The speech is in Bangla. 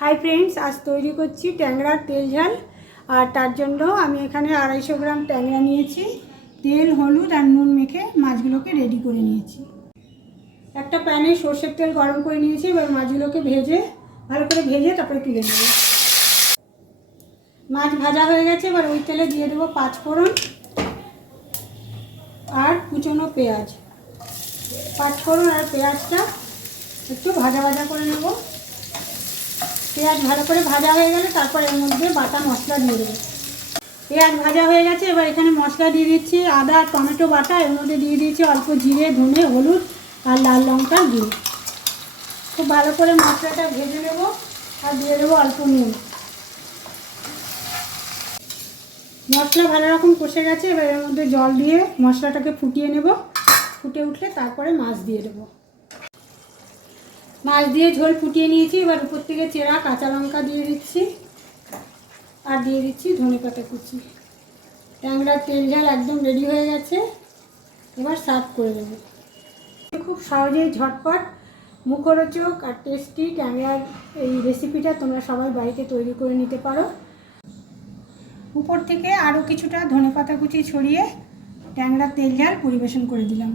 হাই ফ্রেন্ডস, আজ তৈরি করছি ট্যাংরার তেল ঝাল। আর তার জন্য আমি এখানে 250 গ্রাম ট্যাংরা নিয়েছি। তেল, হলুদ আর নুন মেখে মাছগুলোকে রেডি করে নিয়েছি। একটা প্যানে সর্ষের তেল গরম করে নিয়েছি। এবার মাছগুলোকে ভালো করে ভেজে তারপরে তুলে নেব। মাছ ভাজা হয়ে গেছে। এবার ওই তেলে দিয়ে দেবো 5 ফোড়ন আর কুচনো পেঁয়াজ। 5 ফোড়ন আর পেঁয়াজটা একটু ভাজা করে নেব। পেঁয়াজ ভালো করে ভাজা হয়ে গেলে তারপর এর মধ্যে বাটা মশলা দিয়ে দেবো। পেঁয়াজ ভাজা হয়ে গেছে। এবার এখানে মশলা দিয়ে দিচ্ছি আদা আর টমেটো বাটা। এর মধ্যে দিয়ে দিয়েছি অল্প জিরে, ধনে, হলুদ আর লাল লঙ্কার গুঁড়ো। খুব ভালো করে মশলাটা ভেজে নেব আর দিয়ে দেবো অল্প নুন। মশলা ভালো রকম কষে গেছে। এবার এর মধ্যে জল দিয়ে মশলাটাকে ফুটিয়ে নেব। ফুটে উঠলে তারপরে মাছ দিয়ে দেবো। মাছ দিয়ে ঝোল ফুটিয়ে নিয়েছি। এবার উপর থেকে চেরা কাঁচা লঙ্কা দিয়ে দিচ্ছি আর দিয়ে দিচ্ছি ধনেপাতা কুচি। ট্যাংরার তেল ঝাল একদম রেডি হয়ে গেছে। এবার সার্ভ করে দেবো। খুব সহজেই ঝটপট, মুখরোচক আর টেস্টি ট্যাংরার এই রেসিপিটা তোমরা সবাই বাড়িতে তৈরি করে নিতে পারো। উপর থেকে আরও কিছুটা ধনেপাতা কুচি ছড়িয়ে ট্যাংরার তেল ঝাল পরিবেশন করে দিলাম।